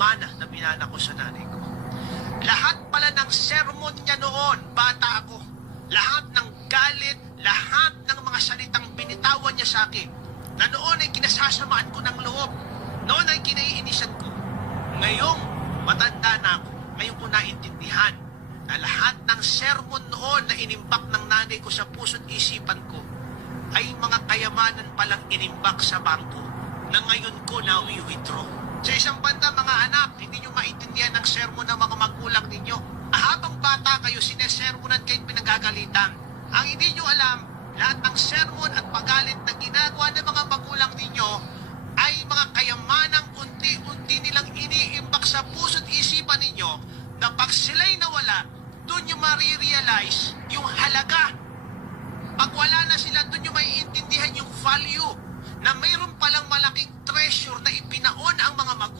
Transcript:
mana na binana ko sa nanay ko. Lahat pala ng sermon niya noon, bata ako, lahat ng galit, lahat ng mga salitang binitawan niya sa akin, na noon ay kinasasamaan ko ng loob, noon ay kinaiinisan ko. Ngayong matanda na ako, ngayon ko naintindihan na lahat ng sermon noon na inimbak ng nanay ko sa puso't isipan ko ay mga kayamanan palang inimbak sa bangko na ngayon ko na i-withdraw. Sa isang banda, mga anak, hindi nyo maintindihan ang sermon ng mga magulang ninyo. Habang bata kayo, sinesermonan kayo pinagagalitan. Ang hindi nyo alam, lahat ng sermon at pagalit na ginagawa ng mga magulang ninyo ay mga kayamanang unti-unti nilang iniimbak sa puso't isipan ninyo na pag sila'y nawala, doon nyo marirealize yung halaga. Pag wala na sila, doon nyo maiintindihan yung value